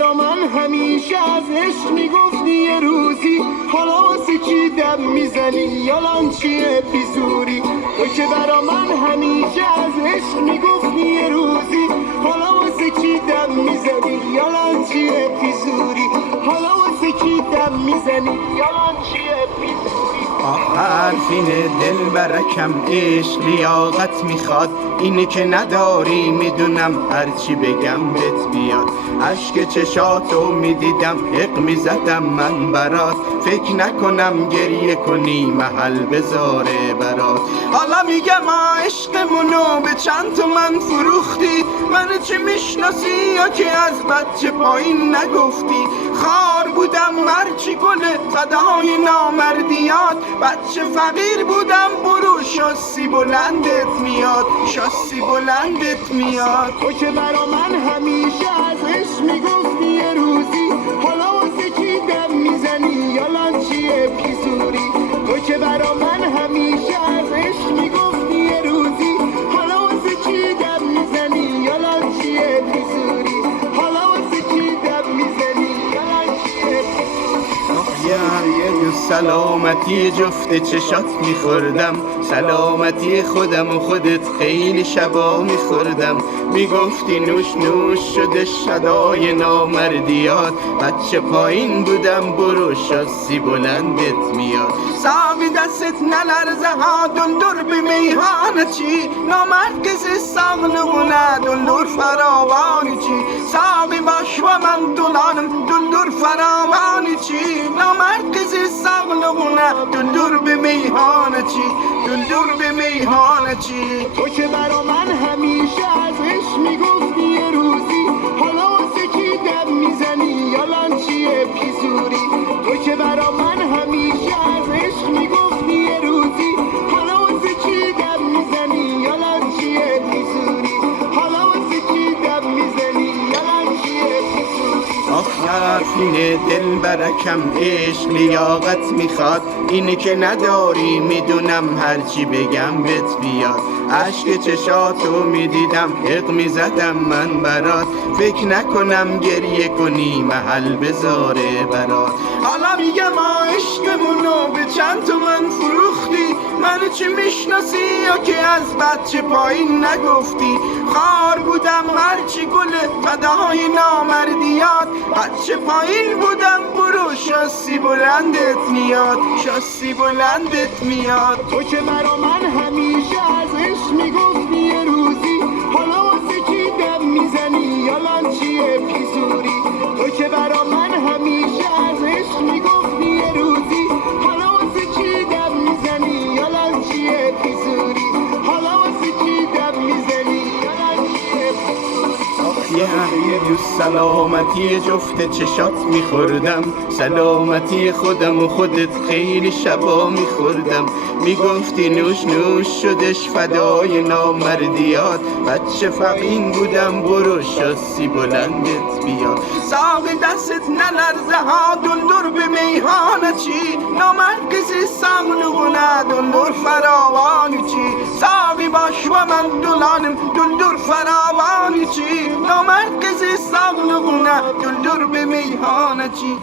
برا من همیشه از عشق میگفتی یه روزی، حالا واسه چی دم میزنی یالان چیه بیزوری؟ تو که برا من همیشه از عشق میگفتی یه روزی، حالا واسه چی دم میزنی یالان چیه بیزوری؟ حالا واسه چی دم میزنی یالان چیه بیزوری؟ حرفینه دل برکم عشق لیاقت میخواد، اینی که نداری میدونم هرچی بگم بهت بیاد. عشق چشاتو میدیدم حق میزدم من برات، فکر نکنم گریه کنی محل بذاره برات. حالا میگم عشقمونو به چند تومن فروختی، من چه میشناسی یا که از بچه پایین نگفتی؟ خار بودم مرچی گله فدای نامردیات، بچه فقیر بودم برو شاسی بلندت میاد، شاسی بلندت میاد. تو که برا من همیشه از عشق میگفتی یه روزی، حالا واسه چی دم میزنی یالان چیه بیزوری؟ تو که برا من همیشه از عشق میگفتی یه روزی، حالا واسه چی دم میزنی یالان چیه بیزوری؟ حالا واسه چی دم میزنی یالان چیه یه سلامتی جفت چشات میخوردم، سلامتی خودم و خودت خیلی شبا میخوردم. میگفتی نوش نوش شده شدای نامردیات، بچه پایین بودم برو شاسی بلندت میاد. ساقی دستت نلرزه ها دلدر به میهانه چی، نامرد کسی ساغلونه دلدر فراوانی چی؟ ساقی باش و من دلانم دلدر فراوانی چی؟ نامرد کسی ساغلونه دلدر به میهانه چی؟ دلدر به میهانه چی؟ تو که برا من همیشه از عشق میگفتی یه روزی، حالا واسه چی دم میزنی یالان چیه بیزوری؟ تو که برا من همیشه از عشق میگفتی یه روزی، حالا واسه چی دم میزنی یالان چیه بیزوری؟ حالا واسه چی دم میزنی یالان چیه بیزوری؟ حرفینه دل برکم عشق لیاقت میخواد، اینی که نداری میدونم هرچی بگم بهت بیاد. عشق چشاتو میدیدم حق میزدم من برات، فکر نکنم گریه کنی محل بذاره برات. حالا میگم عشقمونو به چند تومن فروختی، من چه میشناسی یا که از بچه پایین نگفتی؟ خار بودم مرچی گله فدای نامردیات، بچه پایین بودم برو شاسی بلندت میاد، شاسی بلندت میاد. تو که برا من همیشه از عشق میگفتی یه روزی، حالا واسه چی دم میزنی یالان چیه بیزوری؟ تو که برا من همیشه از عشق میگفتی یه روزی، حالا واسه چی دم میزنی یالان چیه بیزوری؟ حالا واسه چی دم میزنی یالان چیه بیزوری؟ یه سلامتی جفت چشات میخوردم، سلامتی خودم و خودت خیلی شبا میخوردم. میگفتی نوش نوش شدش فدای نامردیات، بچه فقین بودم برو شاسی بلندت بیاد. ساقی دستت نلرزه ها دلدر به میهانه چی، نامرد کسی ساغلونه دلدر فراوانی چی؟ ساقی باش و من دلانم دلدر فراوانی چی؟ نامرد کسی ساغلونه دلدر به میهانه چی؟